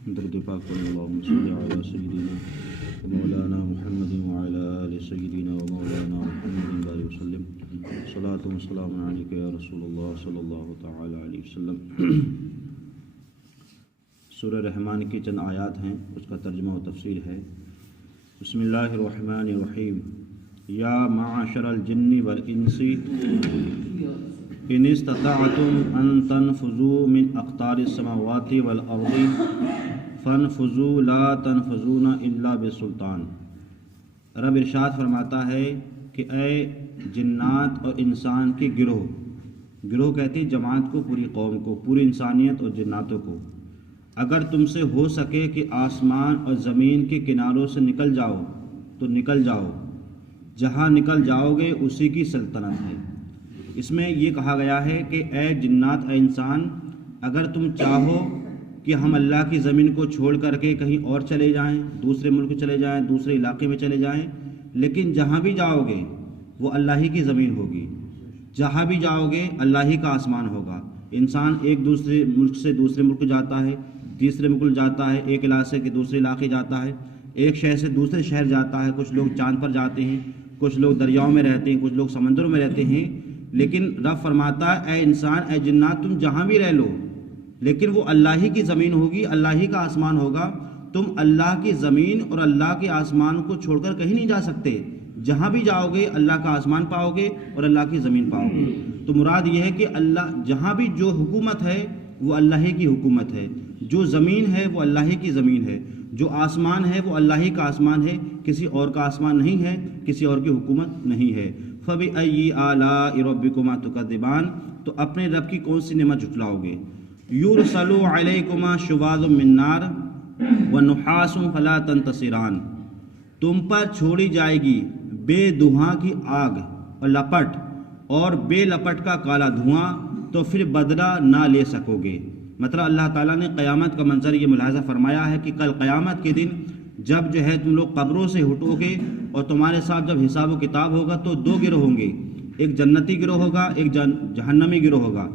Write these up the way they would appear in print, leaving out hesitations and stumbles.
درود پاک پڑھیں اللہم صلی علی سیدنا مولانا محمد وعلی آل سیدنا مولانا محمد علیہ وسلم صلاۃ و سلام علیک یا رسول اللہ صلی اللہ تعالی علیہ وسلم۔ سورہ رحمان کی چند آیات ہیں، اس کا ترجمہ و تفسیر ہے۔ بسم اللہ الرحمن الرحیم۔ یا معاشر الجن والانس ان استطعتم ان تنفذوا من اقطار السماوات والارض فانفذوا لا تنفذون الا بسلطان۔ رب ارشاد فرماتا ہے کہ اے جنات اور انسان کے گروہ کہتے ہیں جماعت کو، پوری قوم کو، پوری انسانیت اور جناتوں کو، اگر تم سے ہو سکے کہ آسمان اور زمین کے کناروں سے نکل جاؤ تو نکل جاؤ، جہاں نکل جاؤ گے اسی کی سلطنت ہے۔ اس میں یہ کہا گیا ہے کہ اے جنات اے انسان، اگر تم چاہو کہ ہم اللہ کی زمین کو چھوڑ کر کے کہیں اور چلے جائیں، دوسرے ملک چلے جائیں، دوسرے علاقے میں چلے جائیں، لیکن جہاں بھی جاؤ گے وہ اللہ ہی کی زمین ہوگی، جہاں بھی جاؤ گے اللہ ہی کا آسمان ہوگا۔ انسان ایک دوسرے ملک سے دوسرے ملک جاتا ہے، تیسرے ملک جاتا ہے، ایک علاقے سے دوسرے علاقے جاتا ہے، ایک شہر سے دوسرے شہر جاتا ہے، کچھ لوگ چاند پر جاتے ہیں، کچھ لوگ دریاؤں میں رہتے ہیں، کچھ لوگ سمندروں میں رہتے ہیں، لیکن رب فرماتا ہے اے انسان اے جنات تم جہاں بھی رہ لو، لیکن وہ اللہ ہی کی زمین ہوگی، اللہ ہی کا آسمان ہوگا۔ تم اللہ کی زمین اور اللہ کے آسمان کو چھوڑ کر کہیں نہیں جا سکتے، جہاں بھی جاؤ گے اللہ کا آسمان پاؤ گے اور اللہ کی زمین پاؤ گے۔ تو مراد یہ ہے کہ اللہ جہاں بھی جو حکومت ہے وہ اللہ ہی کی حکومت ہے، جو زمین ہے وہ اللہ ہی کی زمین ہے، جو آسمان ہے وہ اللہ ہی کا آسمان ہے، کسی اور کا آسمان نہیں ہے، کسی اور کی حکومت نہیں ہے۔ فَبِأَيِّ آلَاءِ رَبِّكُمَا تُكَذِّبَانِ، تو اپنے رب کی کون سی نعمت جھٹلاؤ گے۔ یُرْسَلُ عَلَيْكُمَا شُوَاظٌ مِّن نَّارٍ وَنُحَاسٌ فَلَا تَنتَصِرَانِ، تم پر چھوڑی جائے گی بے دھواں کی آگ اور لپٹ، اور بے لپٹ کا کالا دھواں، تو پھر بدلہ نہ لے سکو گے۔ مطلب اللہ تعالیٰ نے قیامت کا منظر یہ ملاحظہ فرمایا ہے کہ کل قیامت کے دن جب جو ہے تم لوگ قبروں سے اٹھو گے اور تمہارے ساتھ جب حساب و کتاب ہوگا تو دو گروہ ہوں گے، ایک جنتی گروہ ہوگا، ایک جہنمی گروہ ہوگا۔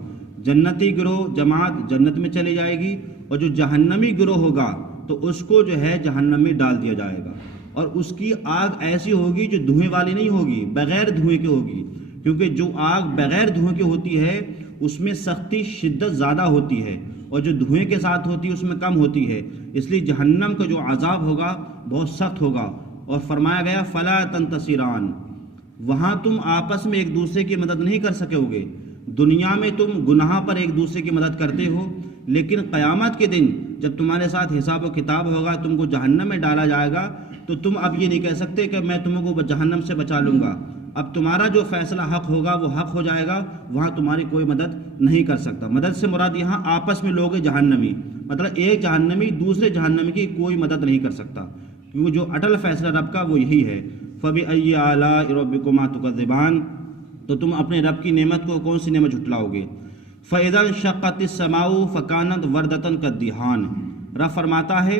جنتی گروہ جماعت جنت میں چلی جائے گی، اور جو جہنمی گروہ ہوگا تو اس کو جو ہے جہنم میں ڈال دیا جائے گا، اور اس کی آگ ایسی ہوگی جو دھوئیں والی نہیں ہوگی، بغیر دھوئیں کی ہوگی، کیونکہ جو آگ بغیر دھوئیں کی ہوتی ہے اس میں سختی شدت زیادہ ہوتی ہے، اور جو دھوئیں کے ساتھ ہوتی ہے اس میں کم ہوتی ہے، اس لیے جہنم کا جو عذاب ہوگا بہت سخت ہوگا۔ اور فرمایا گیا فلا تنتصران، وہاں تم آپس میں ایک دوسرے کی مدد نہیں کر سکو گے۔ دنیا میں تم گناہ پر ایک دوسرے کی مدد کرتے ہو، لیکن قیامت کے دن جب تمہارے ساتھ حساب و کتاب ہوگا، تم کو جہنم میں ڈالا جائے گا، تو تم اب یہ نہیں کہہ سکتے کہ میں تم کو جہنم سے بچا لوں گا۔ اب تمہارا جو فیصلہ حق ہوگا وہ حق ہو جائے گا، وہاں تمہاری کوئی مدد نہیں کر سکتا۔ مدد سے مراد یہاں آپس میں لوگ جہنمی، مطلب ایک جہنمی دوسرے جہنمی کی کوئی مدد نہیں کر سکتا، کیونکہ جو اٹل فیصلہ رب کا وہ یہی ہے۔ فَبِأَيِّ آلَاءِ رَبِّكُمَا تُكَذِّبَانِ، تو تم اپنے رب کی نعمت کو کون سی نعمت جھٹلاؤ گے۔ فَإِذَا انشَقَّتِ السَّمَاءُ فَكَانَتْ وَرْدَةً كَالدِّهَانِ، رب فرماتا ہے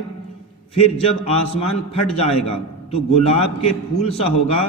پھر جب آسمان پھٹ جائے گا تو گلاب کے پھول سا ہوگا،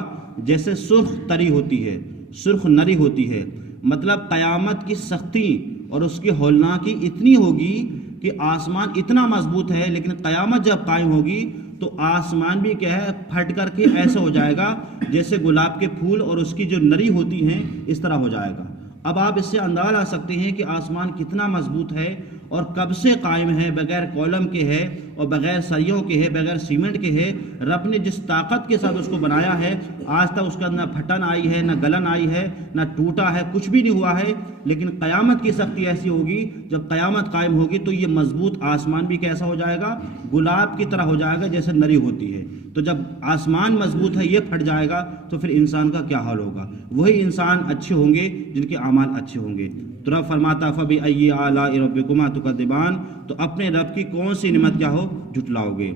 جیسے سرخ تری ہوتی ہے، سرخ نری ہوتی ہے۔ مطلب قیامت کی سختی اور اس کی ہولناکی اتنی ہوگی کہ آسمان اتنا مضبوط ہے، لیکن قیامت جب قائم ہوگی تو آسمان بھی کیا ہے پھٹ کر کے ایسا ہو جائے گا جیسے گلاب کے پھول اور اس کی جو نری ہوتی ہیں اس طرح ہو جائے گا۔ اب آپ اس سے اندازہ لا سکتے ہیں کہ آسمان کتنا مضبوط ہے اور کب سے قائم ہے، بغیر کولم کے ہے اور بغیر سریوں کے ہے، بغیر سیمنٹ کے ہے۔ رب نے جس طاقت کے ساتھ اس کو بنایا ہے، آج تک اس کا نہ پھٹن آئی ہے، نہ گلن آئی ہے، نہ ٹوٹا ہے، کچھ بھی نہیں ہوا ہے۔ لیکن قیامت کی سختی ایسی ہوگی، جب قیامت قائم ہوگی تو یہ مضبوط آسمان بھی کیسا ہو جائے گا، گلاب کی طرح ہو جائے گا جیسے نری ہوتی ہے۔ تو جب آسمان مضبوط ہے یہ پھٹ جائے گا تو پھر انسان کا کیا حال ہوگا۔ وہی انسان اچھے ہوں گے جن کے اعمال اچھے ہوں گے۔ تو رب فرماتا فَبِأَيِّ آلَاءِ رَبِّكُمَا تُكَذِّبَانِ، تو اپنے رب کی کون سی نعمت کیا ہو جھٹلاؤ گے۔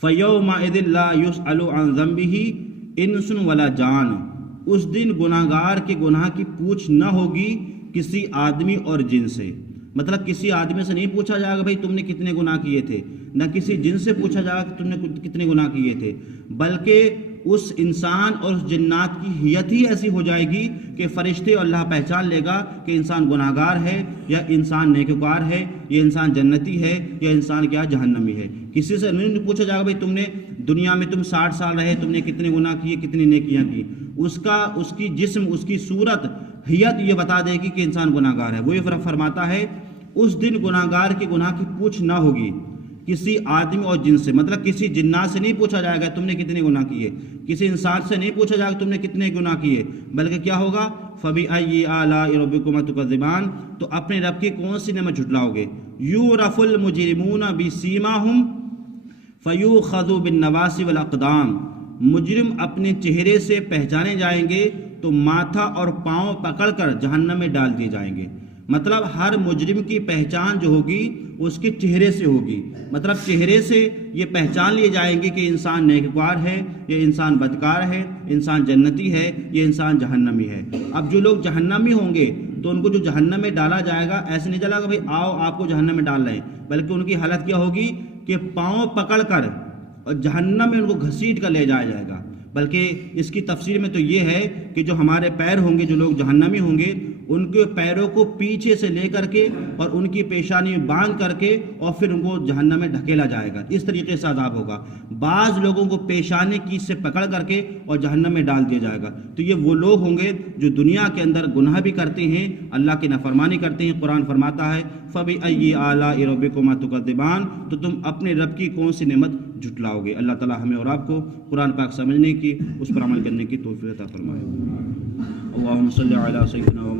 فَيَوْمَئِذٍ لَا يُسْأَلُ عَنْ ذَنبِهِ إِنسٌ وَلَا جَانٌ، اس دن گناہگار کے گناہ کی پوچھ نہ ہوگی کسی آدمی اور جن سے۔ مطلب کسی آدمی سے نہیں پوچھا جائے گا بھائی تم نے کتنے گناہ کیے تھے، نہ کسی جن سے پوچھا جائے گا کہ تم نے کتنے گناہ کیے تھے، بلکہ اس انسان اور اس جنات کی حیت ہی ایسی ہو جائے گی کہ فرشتے اور اللہ پہچان لے گا کہ انسان گناہ گار ہے یا انسان نیکوکار ہے، یہ انسان جنتی ہے یا انسان کیا جہنمی ہے۔ کسی سے نہیں پوچھا جائے گا بھائی تم نے دنیا میں تم 60 سال رہے، تم نے کتنے گناہ کیے، کتنی نیکیاں کی، اس کی جسم، اس کی صورت، حیت یہ بتا دے گی کہ انسان گناہ گار ہے۔ وہی فرماتا ہے اس دن گناہ گار کے گناہ کی پوچھ نہ ہوگی کسی آدمی اور جن سے، مطلب کسی جنات سے نہیں پوچھا جائے گا تم نے کتنے گناہ کیے، کسی انسان سے نہیں پوچھا جائے گا تم نے کتنے گناہ کیے، بلکہ کیا ہوگا فَبِأَيِّ آلَاءِ رَبِّكُمَا تُكَذِّبَانِ، تو اپنے رب کی کون سی نعمت جھٹلاؤ گے۔ يُعْرَفُ الْمُجْرِمُونَ بِسِيمَاهُمْ فَيُؤْخَذُ بِالنَّوَاصِي وَالْأَقْدَامِ، مجرم اپنے چہرے سے پہچانے جائیں گے تو ماتھا اور پاؤں پکڑ کر جہنم میں ڈال دیے جائیں گے۔ مطلب ہر مجرم کی پہچان جو ہوگی اس کے چہرے سے ہوگی، مطلب چہرے سے یہ پہچان لیے جائیں گے کہ انسان نیکوکار ہے، یہ انسان بدکار ہے، انسان جنتی ہے، یہ انسان جہنمی ہے۔ اب جو لوگ جہنمی ہوں گے تو ان کو جو جہنم میں ڈالا جائے گا، ایسے نہیں چلا گا بھائی آؤ آپ کو جہنم میں ڈال رہے ہیں، بلکہ ان کی حالت کیا ہوگی کہ پاؤں پکڑ کر اور جہنم میں ان کو گھسیٹ کر لے جایا جائے گا۔ بلکہ اس کی تفسیر میں تو یہ ہے کہ جو ہمارے پیر ہوں گے، جو لوگ جہنمی ہوں گے، ان کے پیروں کو پیچھے سے لے کر کے اور ان کی پیشانی میں باندھ کر کے اور پھر ان کو جہنم میں ڈھکیلا جائے گا۔ اس طریقے سے عذاب ہوگا۔ بعض لوگوں کو پیشانی کی سے پکڑ کر کے اور جہنم میں ڈال دیا جائے گا۔ تو یہ وہ لوگ ہوں گے جو دنیا کے اندر گناہ بھی کرتے ہیں، اللہ کی نافرمانی کرتے ہیں۔ قرآن فرماتا ہے فَبِأَيِّ آلَاءِ رَبِّكُمَا تُكَذِّبَانِ، تو تم اپنے رب کی کون سی نعمت جھٹلاؤ گے۔ اللہ تعالی ہمیں اور آپ کو قرآن پاک سمجھنے کی، اس پر عمل کرنے کی توفیق عطا فرمائے۔ اللہم صلی علی سیدنا